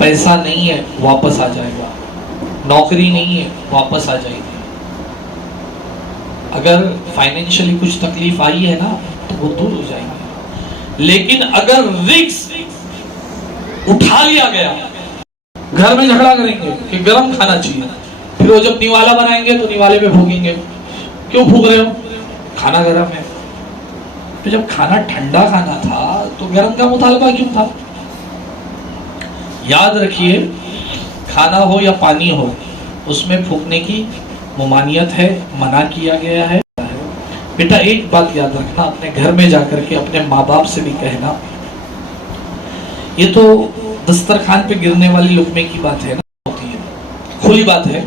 پیسہ نہیں ہے واپس آ جائے گا، نوکری نہیں ہے واپس آ جائے گی، اگر فائنینشلی کچھ تکلیف آئی ہے نا تو وہ دور ہو جائے گی، لیکن اگر رزق اٹھا لیا گیا، گھر میں جھگڑا کریں گے کہ گرم کھانا چاہیے، پھر وہ جب نوالا بنائیں گے تو نوالے پہ بھوگیں گے، کیوں بھوگ رہے ہو؟ کھانا گرم ہے۔ تو جب کھانا ٹھنڈا کھانا تھا تو گرم کا مطالبہ کیوں تھا؟ یاد رکھیے، کھانا ہو یا پانی ہو، اس میں پھونکنے کی ممانعت ہے، منع کیا گیا ہے۔ بیٹا ایک بات یاد رکھنا، اپنے گھر میں جا کر کے اپنے ماں باپ سے بھی کہنا، یہ تو دسترخوان پہ گرنے والی لقمے کی بات ہے نا، ہوتی ہے، کھلی بات ہے،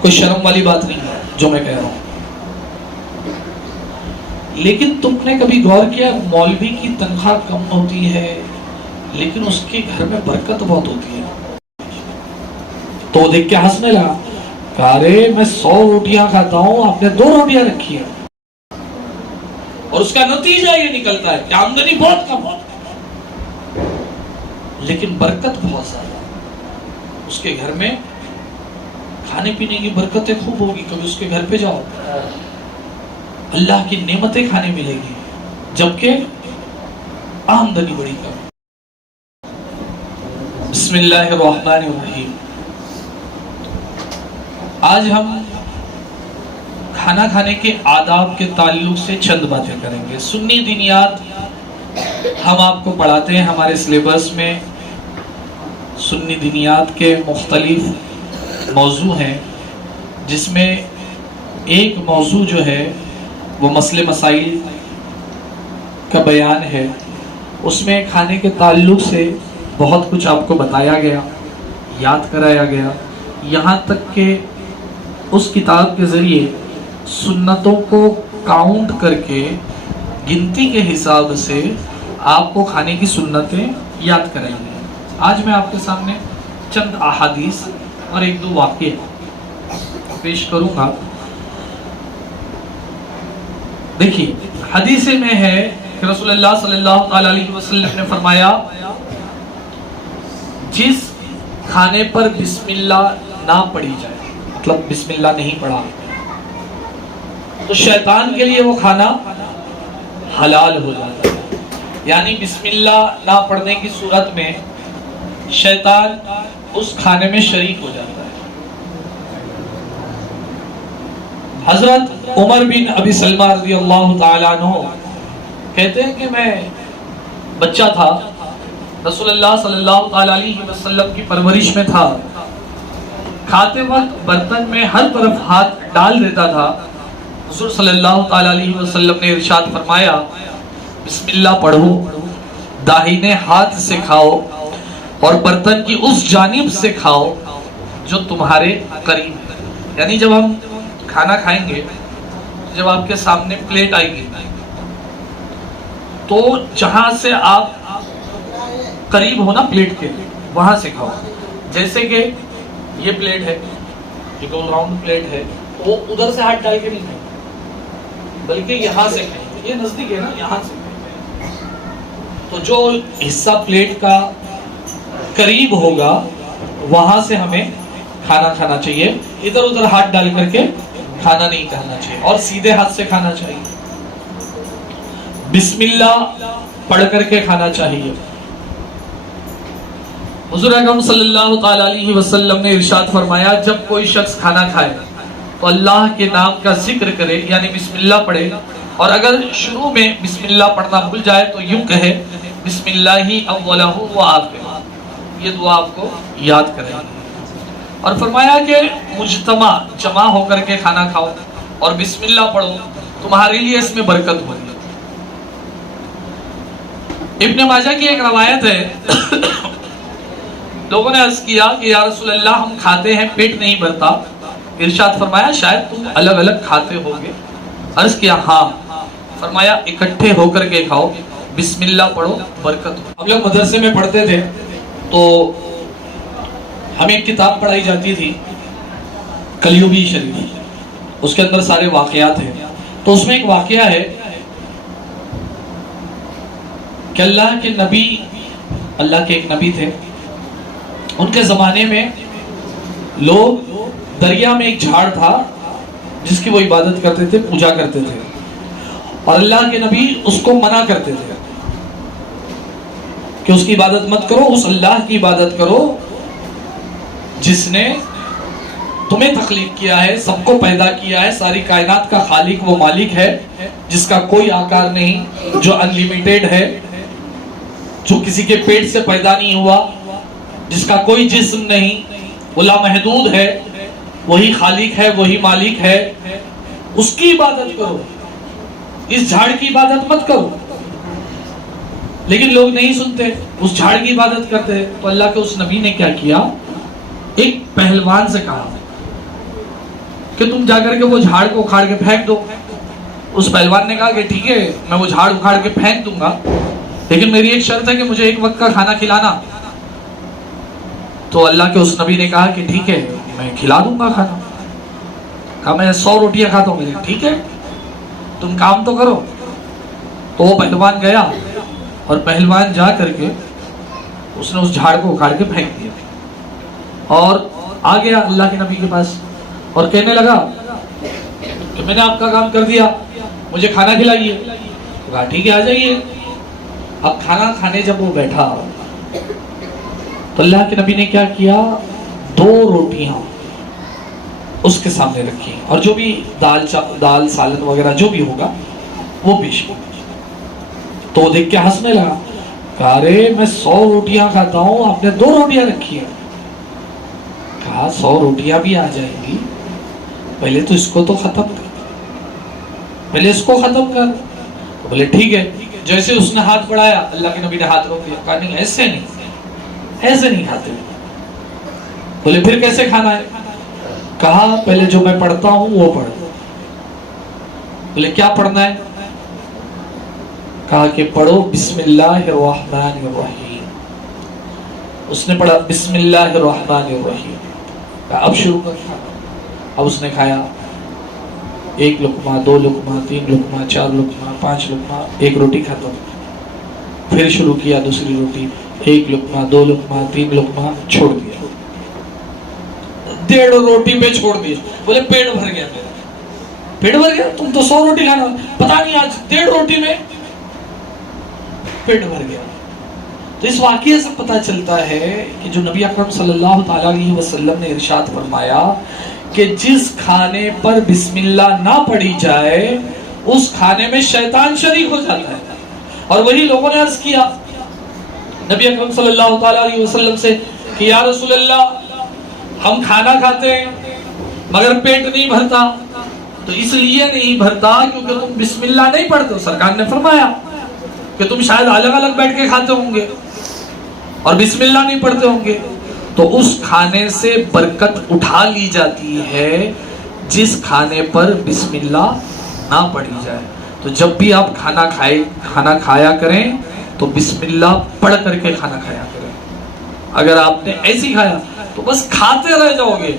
کوئی شرم والی بات نہیں ہے جو میں کہہ رہا ہوں، لیکن تم نے کبھی غور کیا مولوی کی تنخواہ کم ہوتی ہے لیکن اس کے گھر میں برکت بہت ہوتی ہے؟ تو دیکھ کے ہنسنے لگا، کہا رے میں 100 روٹیاں کھاتا ہوں، آپ نے 2 روٹیاں رکھی ہیں، اور اس کا نتیجہ یہ نکلتا ہے کہ آمدنی بہت کم ہے لیکن برکت بہت زیادہ، اس کے گھر میں کھانے پینے کی برکتیں خوب ہوگی۔ کبھی اس کے گھر پہ جاؤ، اللہ کی نعمتیں کھانے ملے گی، جبکہ آمدنی بڑی کم۔ بسم اللہ الرحمن الرحیم۔ آج ہم کھانا کھانے کے آداب کے تعلق سے چند باتیں کریں گے۔ سنی دینیات ہم آپ کو پڑھاتے ہیں، ہمارے سلیبس میں سنی دینیات کے مختلف موضوع ہیں، جس میں ایک موضوع جو ہے وہ مسئلے مسائل کا بیان ہے، اس میں کھانے کے تعلق سے بہت کچھ آپ کو بتایا گیا، یاد کرایا گیا، یہاں تک کہ اس کتاب کے ذریعے سنتوں کو کاؤنٹ کر کے گنتی کے حساب سے آپ کو کھانے کی سنتیں یاد کرائیں گے۔ آج میں آپ کے سامنے چند احادیث اور 1-2 واقعے پیش کروں گا۔ دیکھیے حدیث میں ہے کہ رسول اللہ صلی اللہ علیہ وسلم نے فرمایا، جس کھانے پر بسم اللہ نہ پڑھی جائے، مطلب بسم اللہ نہیں پڑھا، تو شیطان کے لیے وہ کھانا حلال ہو جاتا ہے۔ یعنی بسم اللہ نہ پڑھنے کی صورت میں شیطان اس کھانے میں شریک ہو جاتا ہے۔ حضرت عمر بن ابی سلمہ رضی اللہ تعالیٰ عنہ کہتے ہیں کہ میں بچہ تھا، رسول اللہ صلی اللہ علیہ وسلم کی پرورش میں تھا، کھاتے وقت برتن میں ہر طرف ہاتھ ڈال دیتا تھا۔ حضور صلی اللہ علیہ وسلم نے ارشاد فرمایا، بسم اللہ پڑھو، داہنے ہاتھ سے کھاؤ اور برتن کی اس جانب سے کھاؤ جو تمہارے قریب ہے۔ یعنی جب ہم کھانا کھائیں گے، جب آپ کے سامنے پلیٹ آئے گی تو جہاں سے آپ قریب ہونا پلیٹ کے، وہاں سے کھاؤ۔ جیسے کہ یہ پلیٹ ہے، یہ گول راؤنڈ پلیٹ ہے، وہ ادھر سے ہاتھ ڈال کے نہیں کھائیں بلکہ یہاں سے کھائیں، یہ نزدیک ہے نا، یہاں سے کھائیں۔ تو جو حصہ پلیٹ کا قریب ہوگا وہاں سے ہمیں کھانا کھانا چاہیے، ادھر ادھر ہاتھ ڈال کر کے کھانا نہیں کھانا چاہیے، اور سیدھے ہاتھ سے کھانا چاہیے، بسم اللہ پڑھ کر کے کھانا چاہیے۔ حضور اکرم صلی اللہ تعالی علیہ وسلم نے ارشاد فرمایا، جب کوئی شخص کھانا کھائے تو اللہ کے نام کا ذکر کرے، یعنی بسم اللہ پڑھے، اور اگر شروع میں بسم اللہ پڑھنا بھول جائے تو یوں کہے، بسم اللہ اولہ و آخرہ۔ یہ دعا آپ کو یاد کریں۔ اور فرمایا کہ مجتمع جمع ہو کر کے کھانا کھاؤ اور بسم اللہ پڑھو، تمہارے لیے اس میں برکت ہوگی۔ ابن ماجہ کی ایک روایت ہے، لوگوں نے عرض کیا کہ یا رسول اللہ ہم کھاتے ہیں پیٹ نہیں بھرتا، ارشاد فرمایا شاید تم الگ الگ کھاتے ہوگے۔ عرض کیا ہاں، فرمایا اکٹھے ہو کر کے کھاؤ، بسم اللہ پڑھو، برکت ہو۔ ہم لوگ مدرسے میں پڑھتے تھے تو ہمیں ایک کتاب پڑھائی جاتی تھی کلیوبی شریف، اس کے اندر سارے واقعات ہیں، تو اس میں ایک واقعہ ہے کہ اللہ کے ایک نبی تھے، ان کے زمانے میں لوگ دریا میں ایک جھاڑ تھا جس کی وہ عبادت کرتے تھے، پوجا کرتے تھے، اور اللہ کے نبی اس کو منع کرتے تھے کہ اس کی عبادت مت کرو، اس اللہ کی عبادت کرو جس نے تمہیں تخلیق کیا ہے، سب کو پیدا کیا ہے، ساری کائنات کا خالق وہ مالک ہے جس کا کوئی آکار نہیں، جو انلیمیٹڈ ہے، جو کسی کے پیٹ سے پیدا نہیں ہوا، جس کا کوئی جسم نہیں، وہ لامحدود ہے، وہی خالق ہے، وہی مالک ہے، اس کی عبادت کرو، اس جھاڑ کی عبادت مت کرو۔ لیکن لوگ نہیں سنتے، اس جھاڑ کی عبادت کرتے ہیں۔ تو اللہ کے اس نبی نے کیا کیا، ایک پہلوان سے کہا کہ تم جا کر کے وہ جھاڑ کو اکھاڑ کے پھینک دو۔ اس پہلوان نے کہا کہ ٹھیک ہے، میں وہ جھاڑ اکھاڑ کے پھینک دوں گا، لیکن میری ایک شرط ہے کہ مجھے ایک وقت کا کھانا کھلانا۔ تو اللہ کے اس نبی نے کہا کہ ٹھیک ہے، میں کھلا دوں گا کھانا۔ کہا میں 100 روٹیاں کھاتا ہوں۔ ٹھیک ہے، تم کام تو کرو۔ تو وہ پہلوان گیا، اور پہلوان جا کر کے اس نے اس جھاڑ کو اکھاڑ کے پھینک دیا، اور آ گیا اللہ کے نبی کے پاس اور کہنے لگا کہ میں نے آپ کا کام کر دیا، مجھے کھانا کھلائیے۔ کہا ٹھیک ہے، آ جائیے۔ اب کھانا کھانے جب وہ بیٹھا تو اللہ کے نبی نے کیا کیا، 2 روٹیاں اس کے سامنے رکھی، اور جو بھی دال سالن وغیرہ جو بھی ہوگا وہ پیش کی۔ تو وہ دیکھ کے ہنسنے لگا، کہا ارے میں 100 روٹیاں کھاتا ہوں، آپ نے 2 روٹیاں رکھی ہیں۔ کہا 100 روٹیاں بھی آ جائیں گی، پہلے تو اس کو تو ختم کر، پہلے اس کو ختم کر۔ بولے ٹھیک ہے۔ جیسے اس نے ہاتھ بڑھایا، اللہ کے نبی نے ہاتھ روک دیا، کہا نہیں، ایسے نہیں کھاتے۔ بولے پھر کیسے کھانا ہے؟ کہا پہلے جو میں پڑھتا ہوں وہ پڑھ۔ بولے کیا پڑھنا ہے؟ کہا کہ پڑھو بسم اللہ الرحمن الرحیم۔ اس نے پڑھا بسم اللہ الرحمن الرحیم۔ کہا اب شروع کر کھانا۔ اب اس نے کھایا، 1 لقمہ، 2 لقمہ، 3 لقمہ، 4 لقمہ، 5 لقمہ، 1 روٹی ختم۔ پھر شروع کیا دوسری روٹی، 1 لقمہ، 2 لقمہ، 3 لقمہ، چھوڑ دیا، 1.5 روٹی پہ چھوڑ دیا۔ بولے پیٹ بھر گیا میرا۔ پیٹ بھر گیا؟ تم تو 100 روٹی کھانا، پتا نہیں آج 1.5 روٹی میں پیٹ بھر گیا۔ تو اس واقعے سے پتا چلتا ہے کہ جو نبی اکرم صلی اللہ تعالی علیہ وسلم نے ارشاد فرمایا کہ جس کھانے پر بسم اللہ نہ پڑھی جائے اس کھانے میں شیطان شریک ہو جاتا ہے۔ اور وہی لوگوں نے عرض کیا نبی اکرم صلی اللہ تعالی علیہ وسلم سے کہ یا رسول اللہ، ہم کھانا کھاتے ہیں مگر پیٹ نہیں بھرتا، تو اس لیے نہیں بھرتا کیونکہ تم بسم اللہ نہیں پڑھتے ہو۔ سرکار نے فرمایا کہ تم شاید الگ الگ بیٹھ کے کھاتے ہوں گے اور بسم اللہ نہیں پڑھتے ہوں گے، تو اس کھانے سے برکت اٹھا لی جاتی ہے جس کھانے پر بسم اللہ نہ پڑھی جائے۔ تو جب بھی آپ کھانا کھایا کریں تو بسم اللہ پڑھ کر کے کھانا کھایا کریں۔ اگر آپ نے ایسی کھایا تو بس کھاتے رہ جاؤ گے،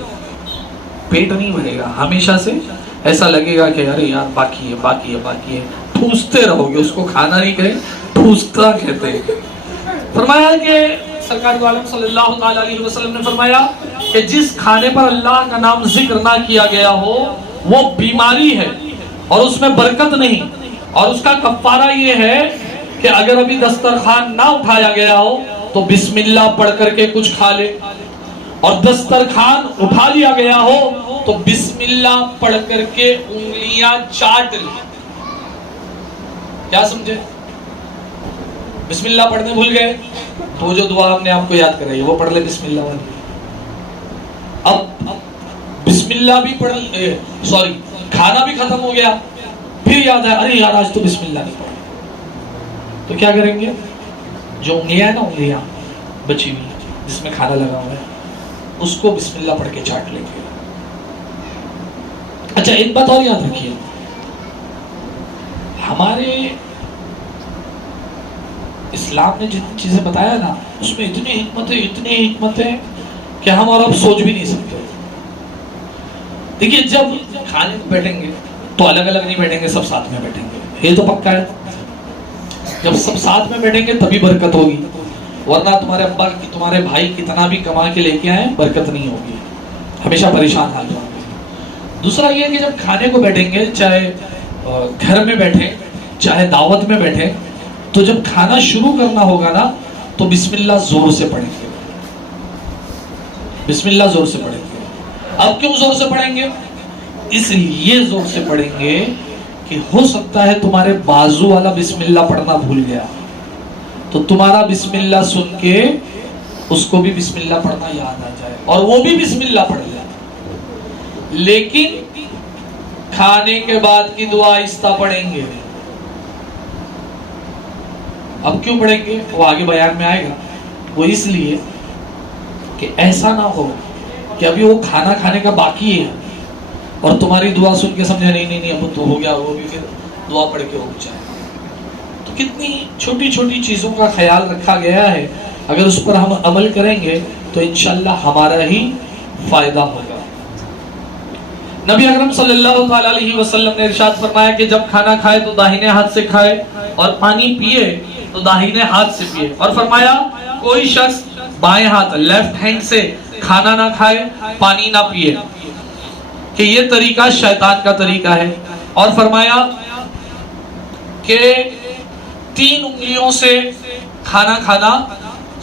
پیٹ نہیں بھرے گا، ہمیشہ سے ایسا لگے گا کہ ارے یار باقی ہے، ٹھوستے رہو گے۔ اس کو کھانا نہیں کہیں، ٹھوستا کہتے ہیں۔ فرمایا کہ سرکار دو عالم صلی اللہ تعالی علیہ وسلم نے فرمایا کہ جس کھانے پر اللہ کا نام ذکر نہ کیا گیا ہو وہ بیماری ہے اور اس میں برکت نہیں، اور اس کا کفارہ یہ ہے کہ اگر ابھی دسترخوان نہ اٹھایا گیا ہو تو بسم اللہ پڑھ کر کے کچھ کھا لے، اور دسترخوان اٹھا لیا گیا ہو تو بسم اللہ پڑھ کر کے انگلیاں چاٹ لے۔ کیا سمجھے؟ بسم اللہ پڑھنے بھول گئے تو وہ جو دعا ہم نے آپ کو یاد کرائی ہے وہ پڑھ لے بسم اللہ والی۔ اب بسم اللہ بھی کھانا بھی ختم ہو گیا، پھر یاد ہے ارے یار آج تو بسم اللہ نہیں پڑھا، تو کیا کریں گے؟ جو انگلیاں ہیں نا، انگلیاں بچی ہوئی جس میں کھانا لگا ہوا ہے، اس کو بسم اللہ پڑھ کے چاٹ لیں گے۔ اچھا ایک بات اور یاد رکھیے، ہمارے اسلام نے جتنی چیزیں بتایا نا اس میں اتنی حکمت ہے کہ ہم اور اب سوچ بھی نہیں سکتے۔ دیکھیے جب کھانے کو بیٹھیں گے تو الگ الگ نہیں بیٹھیں گے، سب ساتھ میں بیٹھیں گے، یہ تو پکا ہے۔ جب سب ساتھ میں بیٹھیں گے تبھی برکت ہوگی، ورنہ تمہارے ابا تمہارے بھائی کتنا بھی کما کے لے کے آئے برکت نہیں ہوگی، ہمیشہ پریشان حال جاؤ گے۔ دوسرا یہ کہ جب کھانے کو بیٹھیں گے، چاہے گھر میں بیٹھیں چاہے دعوت میں بیٹھیں، تو جب کھانا شروع کرنا ہوگا نا تو بسم اللہ زور سے پڑھیں گے، بسم اللہ زور سے پڑھیں گے۔ اب کیوں زور سے پڑھیں گے؟ اس لیے زور سے پڑھیں گے کہ ہو سکتا ہے تمہارے بازو والا بسم اللہ پڑھنا بھول گیا، تو تمہارا بسم اللہ سن کے اس کو بھی بسم اللہ پڑھنا یاد آ جائے اور وہ بھی بسم اللہ پڑھ لے۔ لیکن کھانے کے بعد کی دعا آہستہ پڑھیں گے۔ اب کیوں پڑھیں گے وہ آگے بیان میں آئے گا۔ وہ اس لیے کہ ایسا نہ ہو کہ ابھی وہ کھانا کھانے کا باقی ہے اور تمہاری دعا سن کے سمجھا نہیں اب تو ہو گیا، وہ بھی پھر دعا پڑھ کے اٹھ جائے۔ تو کتنی چھوٹی چھوٹی چیزوں کا خیال رکھا گیا ہے، اگر اس پر ہم عمل کریں گے تو انشاءاللہ ہمارا ہی فائدہ ہوگا۔ نبی اکرم صلی اللہ تعالی علیہ وسلم نے ارشاد فرمایا کہ جب کھانا کھائے تو داہنے ہاتھ سے کھائے اور پانی پیے تو داہنے ہاتھ سے پیے، اور فرمایا کوئی شخص بائیں ہاتھ لیفٹ ہینڈ سے کھانا نہ کھائے پانی نہ پیے، کہ یہ طریقہ شیطان کا طریقہ ہے۔ اور فرمایا کہ 3 انگلیوں سے کھانا کھانا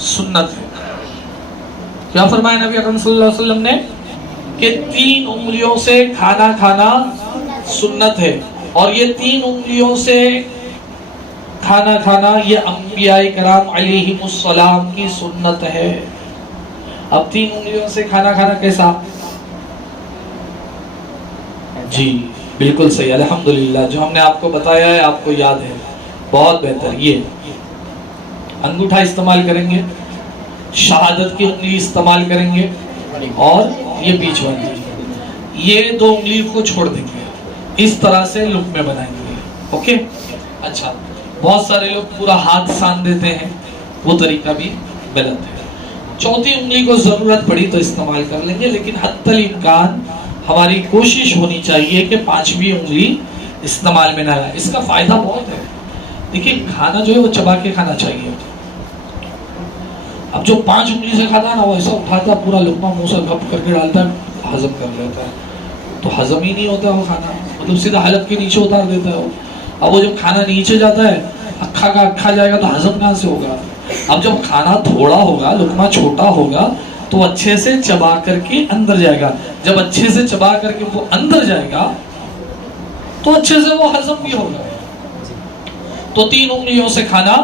سنت ہے۔ کیا فرمایا نبی اکرم صلی اللہ علیہ وسلم نے؟ کہ 3 انگلیوں سے کھانا کھانا سنت ہے، اور یہ 3 انگلیوں سے کھانا کھانا یہ انبیاء کرام علیہم السلام کی سنت ہے۔ اب 3 انگلیوں سے کھانا کھانا کیسا؟ جی بالکل صحیح، الحمدللہ، جو ہم نے آپ کو بتایا ہے آپ کو یاد ہے، بہت بہتر۔ یہ انگوٹھا استعمال کریں گے، شہادت کی انگلی استعمال کریں گے، اور یہ بیچ والی، یہ 2 انگلی کو چھوڑ دیں گے، اس طرح سے لقمے بنائیں گے۔ اوکے، اچھا، بہت سارے لوگ پورا ہاتھ سان دیتے ہیں، وہ طریقہ بھی غلط ہے۔ 4تھی انگلی کو ضرورت پڑی تو استعمال کر لیں گے، لیکن حتی الامکان ہماری کوشش ہونی چاہیے کہ 5ویں انگلی استعمال میں نہ آئے۔ اس کا فائدہ بہت ہے۔ دیکھیے کھانا جو ہے وہ چبا کے کھانا چاہیے۔ اب جو 5 انگلی سے کھاتا ہے نا، وہ ایسا اٹھاتا ہے پورا لقمہ منہ سے گھپ کر کے ڈالتا ہے، ہضم کر لیتا ہے، تو ہضم ہی نہیں ہوتا وہ کھانا، مطلب سیدھا حلق کے نیچے اتار دیتا ہے وہ۔ اب وہ جب کھانا نیچے جاتا ہے، اکھا کا اکھا جائے گا تو ہضم کہاں سے ہوگا؟ اب جب کھانا تھوڑا ہوگا، لقمہ چھوٹا ہوگا، تو اچھے سے چبا کر کے اندر جائے گا۔ جب اچھے سے چبا کر کے وہ اندر جائے گا تو اچھے سے وہ ہضم بھی ہوگا۔ تو 3 انگلیوں سے کھانا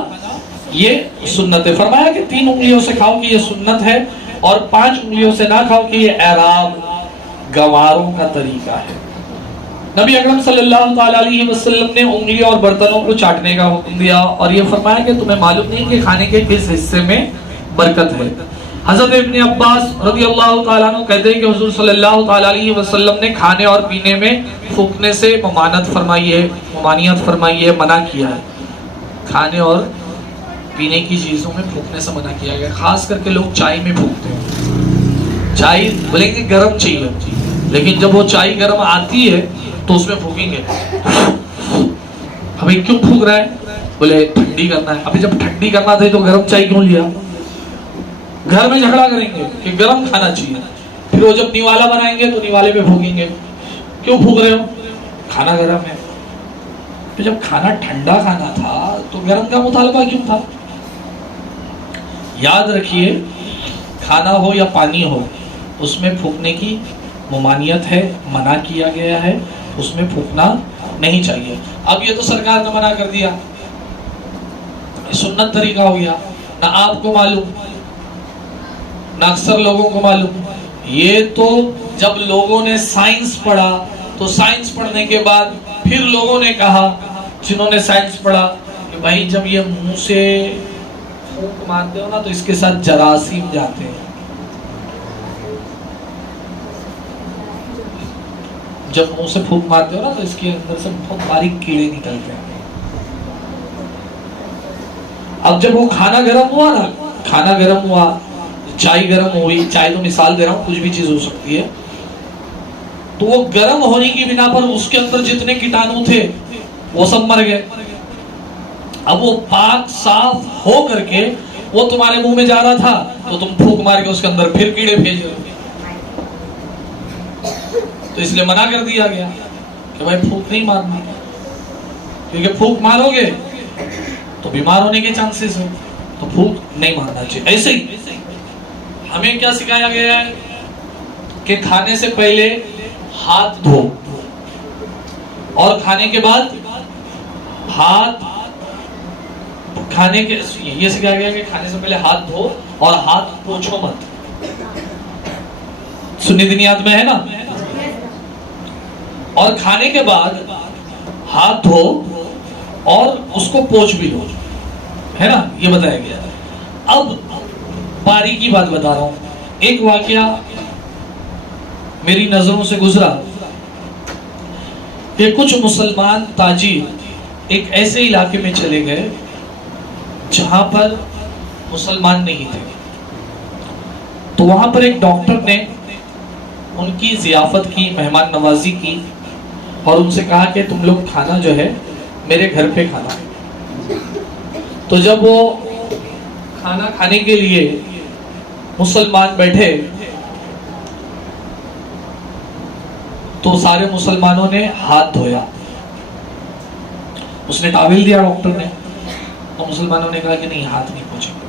یہ سنت ہے۔ فرمایا کہ 3 انگلیوں سے کھاؤ کہ یہ سنت ہے، اور 5 انگلیوں سے نہ کھاؤ کہ یہ اعراب گواروں کا طریقہ ہے۔ نبی اکرم صلی اللہ تعالی علیہ وسلم نے انگلیوں اور برتنوں کو چاٹنے کا حکم دیا، اور یہ فرمایا کہ تمہیں معلوم نہیں کہ کھانے کے کس حصے میں برکت ہے۔ حضرت ابن عباس رضی اللہ تعالیٰ عنہ کہتے ہیں کہ حضور صلی اللہ تعالی علیہ وسلم نے کھانے اور پینے میں پھونکنے سے ممانعت فرمائی ہے، منع کیا ہے۔ کھانے اور پینے کی چیزوں میں پھونکنے سے منع کیا گیا۔ خاص کر کے لوگ چائے میں پھونکتے ہیں، چائے بولیں گے گرم چاہیے، لیکن جب وہ چائے گرم آتی ہے تو اس میں پھونکیں گے۔ ابھی کیوں پھونک رہا ہے؟ بولے ٹھنڈی کرنا ہے۔ ابھی جب ٹھنڈی کرنا تھا تو گرم چائے کیوں لیا؟ گھر میں جھگڑا کریں گے کہ گرم کھانا چاہیے، پھر وہ جب نیوالا بنائیں گے تو نیوالے پہ پھونکیں گے۔ کیوں پھونک رہے ہو؟ کھانا گرم ہے۔ تو جب کھانا ٹھنڈا کھانا تھا تو گرم کا مطالبہ کیوں تھا؟ یاد رکھیے، کھانا ہو یا پانی ہو، اس میں پھونکنے کی ممانعت ہے، منع کیا گیا ہے، اس میں پھونکنا نہیں چاہیے۔ اب یہ تو سرکار نے منع کر دیا، سنت طریقہ ہو گیا، نہ آپ کو معلوم نہ اکثر لوگوں کو معلوم۔ یہ تو جب لوگوں نے سائنس پڑھا تو سائنس پڑھنے کے بعد پھر لوگوں نے کہا، جنہوں نے سائنس پڑھا، کہ بھائی جب یہ منہ سے پھونک مارتے ہو نا تو اس کے ساتھ جراثیم جاتے ہیں۔ جب منہ سے پھونک مارتے ہو نا تو اس کے اندر سے بہت باریک کیڑے نکلتے ہیں۔ اب جب وہ کھانا گرم ہوا نا، کھانا گرم ہوا، چائے گرم ہوئی، چائے تو مثال دے رہا ہوں، کچھ بھی چیز ہو سکتی ہے، تو وہ گرم ہونے کی بنا پر اس کے اندر جتنے کیٹانو تھے وہ سب مر گئے۔ اب وہ پاک صاف ہو کر کے وہ تمہارے منہ میں جا رہا تھا تو تم پھونک مار کے اس کے اندر پھر کیڑے بھیج رہے ہو. تو اس لیے منع کر دیا گیا کہ بھائی پھونک نہیں مارنا، کیونکہ پھونک مارو گے تو بیمار ہونے کے چانسز ہیں، تو پھونک نہیں مارنا چاہیے. ایسے ہی ہمیں کیا سکھایا گیا ہے کہ کھانے سے پہلے ہاتھ دھو، اور کھانے کے بعد ہاتھ یہ سکھایا گیا کہ کھانے سے پہلے ہاتھ دھو اور ہاتھ پوچھو مت. سنی دنیات میں ہے نا. اور کھانے کے بعد ہاتھ دھو اور اس کو پوچھ بھی لو، ہے نا، یہ بتایا گیا. اب باریکی بات بتا رہا ہوں. ایک واقعہ میری نظروں سے گزرا کہ کچھ مسلمان تاجر ایک ایسے علاقے میں چلے گئے جہاں پر مسلمان نہیں تھے. تو وہاں پر ایک ڈاکٹر نے ان کی ضیافت کی، مہمان نوازی کی، اور ان سے کہا کہ تم لوگ کھانا جو ہے میرے گھر پہ کھانا. تو جب وہ کھانا کھانے کے لیے مسلمان بیٹھے تو سارے مسلمانوں نے ہاتھ دھویا. اس نے ٹاول دیا ڈاکٹر نے، اور مسلمانوں نے کہا کہ نہیں، ہاتھ نہیں پوچھیں گے.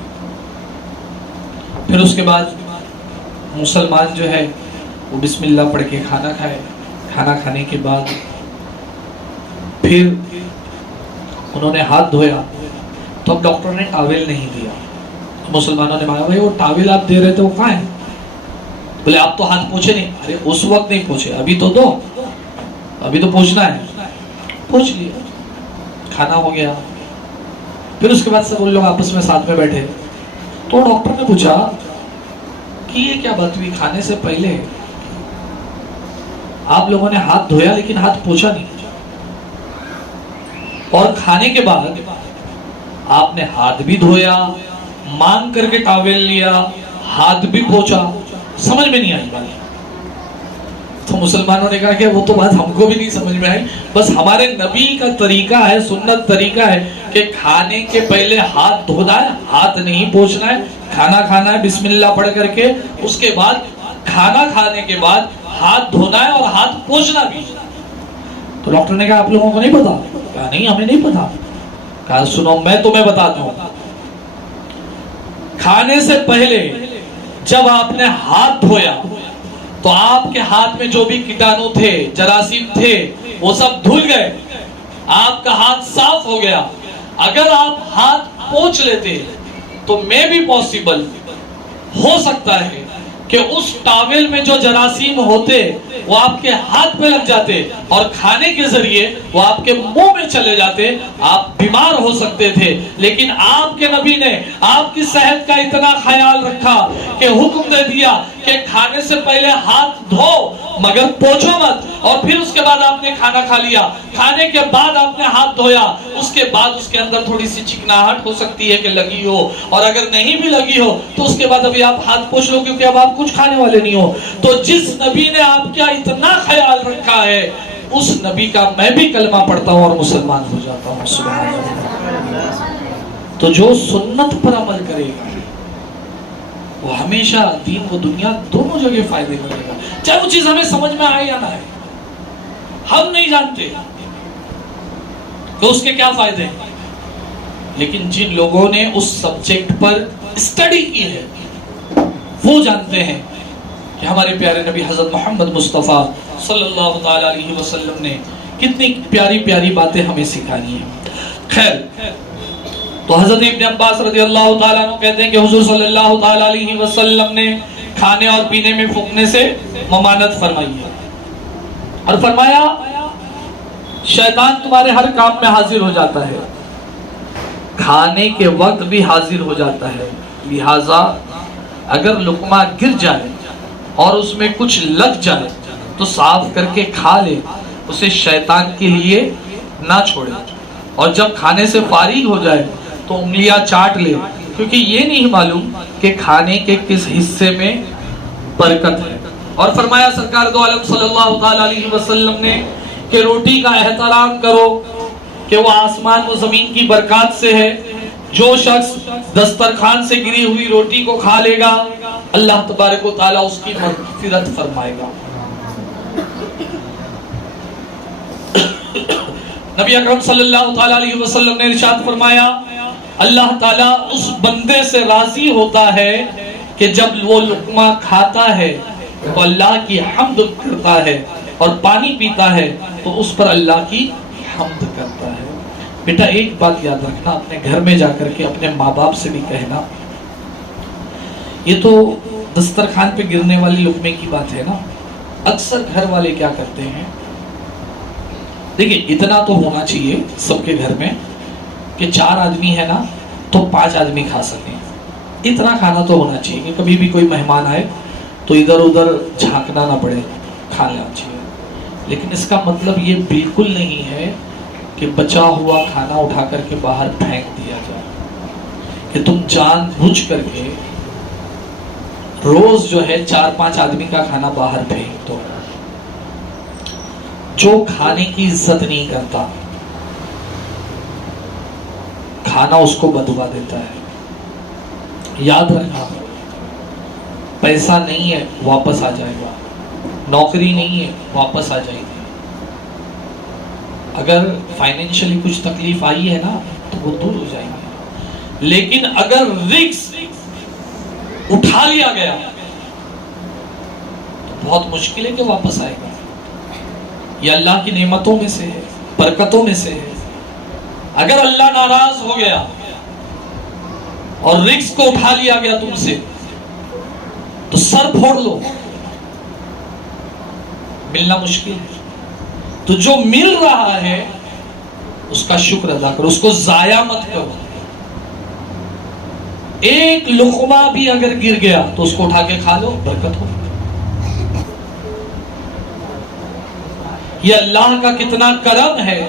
پھر اس کے بعد مسلمان جو ہے وہ بسم اللہ پڑھ کے کھانا کھائے. کھانا کھانے کے بعد پھر انہوں نے ہاتھ دھویا. تو اب ڈاکٹر نے ٹاول نہیں دیا. مسلمانوں نے کہا بھائی وہ ٹاول آپ دے رہے تھے وہ کہاں ہے؟ بولے آپ تو ہاتھ پوچھے نہیں. ارے اس وقت نہیں پوچھے، ابھی تو دو، ابھی تو پوچھنا ہے. پوچھ لیا، کھانا ہو گیا. پھر اس کے بعد سب لوگ آپس میں ساتھ میں بیٹھے. تو ڈاکٹر نے پوچھا کہ یہ کیا بات ہوئی، کھانے سے پہلے آپ لوگوں نے ہاتھ دھویا لیکن ہاتھ پوچھا نہیں، اور کھانے کے بعد آپ نے ہاتھ بھی دھویا، مانگ کر کے ٹاول لیا، ہاتھ بھی پوچھا. سمجھ میں نہیں آئی بات. تو مسلمانوں نے کہا کہ وہ تو بات ہم کو بھی نہیں سمجھ میں آئی، بس ہمارے نبی کا طریقہ ہے، سنت طریقہ ہے کہ کھانے کے پہلے ہاتھ دھونا ہے، ہاتھ نہیں پوچھنا ہے. کھانا کھانا ہے بسم اللہ پڑھ کر کے، اس کے بعد کھانا کھانے کے بعد ہاتھ دھونا ہے اور ہاتھ پوچھنا بھی. تو ڈاکٹر نے کہا آپ لوگوں کو نہیں پتا؟ کہا نہیں ہمیں نہیں پتا. کہا سنو میں تمہیں بتاتا ہوں. کھانے سے پہلے جب آپ نے ہاتھ دھویا تو آپ کے ہاتھ میں جو بھی کیٹانو تھے، جراثیم تھے، وہ سب دھل گئے، آپ کا ہاتھ صاف ہو گیا. اگر آپ ہاتھ پوچھ لیتے تو میں بھی پاسبل ہو سکتا ہے کہ اس ٹاول میں جو جراثیم ہوتے وہ آپ کے ہاتھ پہ لگ جاتے اور کھانے کے ذریعے وہ آپ کے منہ میں چلے جاتے، آپ بیمار ہو سکتے تھے. لیکن آپ کے نبی نے آپ کی صحت کا اتنا خیال رکھا کہ حکم دے دیا کہ کھانے سے پہلے ہاتھ دھو مگر پوچھو مت. اور پھر اس کے بعد آپ نے کھانا کھا لیا، کھانے کے بعد آپ نے ہاتھ دھویا، اس کے بعد اس کے اندر تھوڑی سی چکناہٹ ہو سکتی ہے کہ لگی ہو، اور اگر نہیں بھی لگی ہو تو اس کے بعد ابھی آپ ہاتھ پوچھ لو کیونکہ اب آپ کچھ کھانے والے نہیں ہو. تو جس نبی نے آپ کا اتنا خیال رکھا ہے اس نبی کا میں بھی کلمہ پڑھتا ہوں اور مسلمان ہو جاتا ہوں. سبحان اللہ. تو جو سنت پر عمل کرے گا وہ ہمیشہ دین و دنیا دونوں جگہ فائدے کرے گا، چاہے وہ چیز ہمیں سمجھ میں آئے یا نہ آئے. ہم نہیں جانتے کہ اس کے کیا فائدے ہیں، لیکن جن لوگوں نے اس سبجیکٹ پر اسٹڈی کی ہے وہ جانتے ہیں کہ ہمارے پیارے نبی حضرت محمد مصطفیٰ صلی اللہ تعالی علیہ وسلم نے کتنی پیاری پیاری باتیں ہمیں سکھانی ہیں. خیر، تو حضرت ابن عباس رضی اللہ تعالیٰ عنہ کہتے ہیں کہ حضور صلی اللہ تعالی علیہ وسلم نے کھانے اور پینے میں پھونکنے سے ممانعت فرمائی ہے، اور فرمایا شیطان تمہارے ہر کام میں حاضر ہو جاتا ہے، کھانے کے وقت بھی حاضر ہو جاتا ہے، لہٰذا اگر لقمہ گر جائے اور اس میں کچھ لگ جائے تو صاف کر کے کھا لے، اسے شیطان کے لیے نہ چھوڑے. اور جب کھانے سے فارغ ہو جائے تو انگلیاں چاٹ لے، کیونکہ یہ نہیں معلوم کہ کھانے کے کس حصے میں برکت ہے. اور فرمایا سرکار دو عالم صلی اللہ تعالی علیہ وسلم نے کہ روٹی کا احترام کرو کہ وہ آسمان و زمین کی برکات سے ہے، جو شخص دسترخوان سے گری ہوئی روٹی کو کھا لے گا اللہ تبارک و تعالیٰ اس کی مغفرت فرمائے گا۔ نبی اکرم صلی اللہ تعالیٰ علیہ وسلم نے ارشاد فرمایا اللہ تعالیٰ اس بندے سے راضی ہوتا ہے کہ جب وہ لقمہ کھاتا ہے تو اللہ کی حمد کرتا ہے اور پانی پیتا ہے تو اس پر اللہ کی حمد کرتا ہے۔ بیٹا ایک بات یاد رکھنا، اپنے گھر میں جا کر کے اپنے ماں باپ سے بھی کہنا، یہ تو دسترخوان پہ گرنے والی لقمے کی بات ہے نا، اکثر گھر والے کیا کرتے ہیں، دیکھیں اتنا تو ہونا چاہیے سب کے گھر میں کہ 4 آدمی ہے نا تو 5 آدمی کھا سکیں، اتنا کھانا تو ہونا چاہیے کہ کبھی بھی کوئی مہمان آئے تو ادھر ادھر جھانکنا نہ پڑے، کھا لینا چاہیے۔ لیکن اس کا مطلب یہ بالکل نہیں ہے کہ بچا ہوا کھانا اٹھا کر کے باہر پھینک دیا جائے، کہ تم جان بوجھ کر کے روز جو ہے 4-5 آدمی کا کھانا باہر پھینک دو۔ جو کھانے کی عزت نہیں کرتا کھانا اس کو بدوا دیتا ہے۔ یاد رکھنا، پیسہ نہیں ہے واپس آ جائے گا، نوکری نہیں ہے واپس آ جائے گی، اگر فائنینشلی کچھ تکلیف آئی ہے نا تو وہ دور ہو جائے گی، لیکن اگر رزق اٹھا لیا گیا تو بہت مشکل ہے کہ واپس آئے گا۔ یہ اللہ کی نعمتوں میں سے ہے، برکتوں میں سے ہے۔ اگر اللہ ناراض ہو گیا اور رزق کو اٹھا لیا گیا تم سے تو سر پھوڑ لو، ملنا مشکل ہے۔ تو جو مل رہا ہے اس کا شکر ادا کرو، اس کو ضائع مت کرو۔ ایک لقمہ بھی اگر گر گیا تو اس کو اٹھا کے کھا لو، برکت ہو۔ یہ اللہ کا کتنا کرم ہے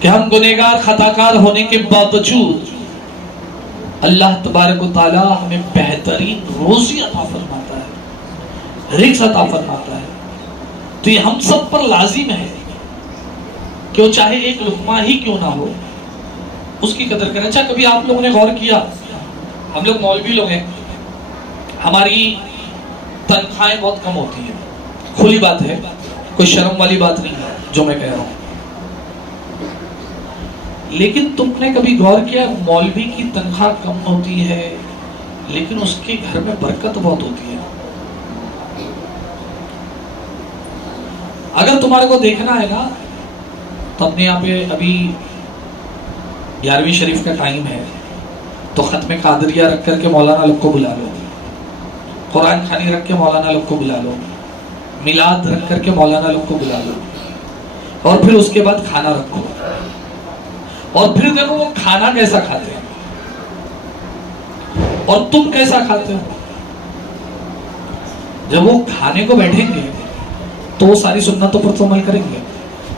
کہ ہم گنہگار خطاکار ہونے کے باوجود اللہ تبارک و تعالی ہمیں بہترین روزی عطا فرماتا ہے، رزق عطا فرماتا ہے۔ تو یہ ہم سب پر لازم ہے کہ وہ چاہے ایک لقمہ ہی کیوں نہ ہو اس کی قدر کریں۔ اچھا کبھی آپ لوگوں نے غور کیا، ہم لوگ مولوی لوگ ہیں، ہماری تنخواہیں بہت کم ہوتی ہیں، کھلی بات ہے، کوئی شرم والی بات نہیں ہے جو میں کہہ رہا ہوں، لیکن تم نے کبھی غور کیا مولوی کی تنخواہ کم ہوتی ہے لیکن اس کے گھر میں برکت بہت ہوتی ہے۔ اگر تمہارے کو دیکھنا ہے نا تو اپنے یہاں پہ ابھی 11ویں شریف کا ٹائم ہے تو ختم قادریہ رکھ کر کے مولانا لوگ کو بلا لو، قرآن خوانی رکھ کے مولانا لوگ کو بلا لو، میلاد رکھ کر کے مولانا لوگ کو بلا لو، اور پھر اس کے بعد کھانا رکھو، اور پھر دیکھو وہ کھانا کیسا کھاتے ہیں اور تم کیسا کھاتے ہو۔ جب وہ کھانے کو بیٹھیں گے تو وہ ساری سنتوں پر تو عمل کریں گے،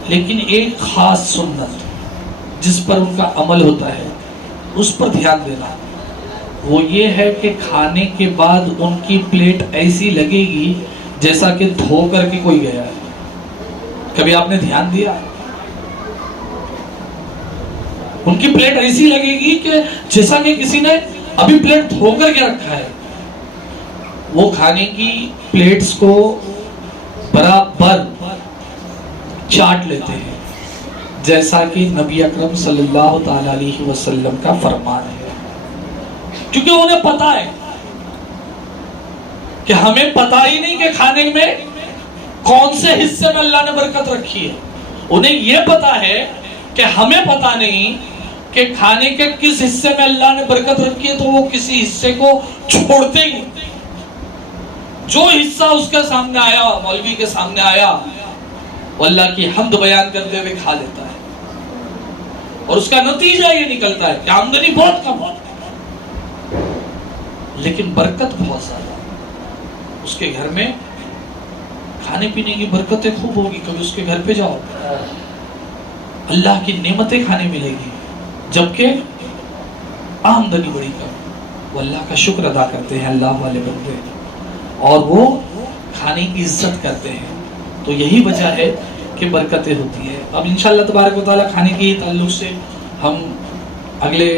لیکن ایک خاص سنت جس پر ان کا عمل ہوتا ہے اس پر دھیان دینا، وہ یہ ہے کہ کھانے کے بعد ان کی پلیٹ ایسی لگے گی جیسا کہ دھو کر کے کوئی گیا ہے۔ کبھی آپ نے دھیان دیا؟ ان کی پلیٹ ایسی لگے گی کہ جیسا کہ کسی نے ابھی پلیٹ دھو کر کے رکھا ہے۔ وہ کھانے کی پلیٹس کو برابر چاٹ لیتے ہیں جیسا کہ نبی اکرم صلی اللہ تعالی علیہ وسلم کا فرمان ہے، کیونکہ انہیں پتا ہے کہ ہمیں پتا ہی نہیں کہ کھانے میں کون سے حصے میں اللہ نے برکت رکھی ہے۔ انہیں یہ پتا ہے کہ ہمیں پتا نہیں کہ کھانے کے کس حصے میں اللہ نے برکت رکھی ہے، تو وہ کسی حصے کو چھوڑتے ہی نہیں۔ جو حصہ اس کے سامنے آیا، مولوی کے سامنے آیا، وہ اللہ کی حمد بیان کرتے ہوئے کھا لیتا ہے، اور اس کا نتیجہ یہ نکلتا ہے کہ آمدنی بہت کم ہوتی ہے لیکن برکت بہت زیادہ۔ اس کے گھر میں کھانے پینے کی برکتیں خوب ہوگی، کبھی اس کے گھر پہ جاؤ اللہ کی نعمتیں کھانے ملے گی، جبکہ آمدنی بڑی کم۔ وہ اللہ کا شکر ادا کرتے ہیں اللہ والے بندے، اور وہ کھانے کی عزت کرتے ہیں، تو یہی وجہ ہے کہ برکتیں ہوتی ہے۔ اب انشاءاللہ تبارک و تعالیٰ کھانے کے تعلق سے ہم اگلے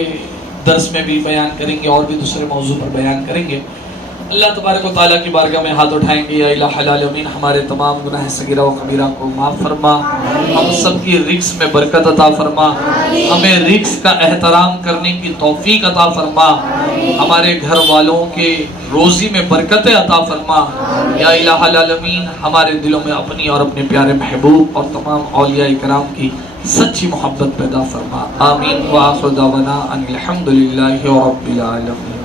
درس میں بھی بیان کریں گے اور بھی دوسرے موضوع پر بیان کریں گے. اللہ تبارک و تعالیٰ کی بارگاہ میں ہاتھ اٹھائیں گے. یا الہ العالمین ہمارے تمام گناہ صغیرہ و کبیرہ کو معاف فرما, ہم سب کی رزق میں برکت عطا فرما, ہمیں رزق کا احترام کرنے کی توفیق عطا فرما, ہمارے گھر والوں کے روزی میں برکتیں عطا فرما. یا الہ العالمین ہمارے دلوں میں اپنی اور اپنے پیارے محبوب اور تمام اولیاء کرام کی سچی محبت پیدا فرما. آمین. وآخر دعوانا ان الحمدللہ رب العالمین.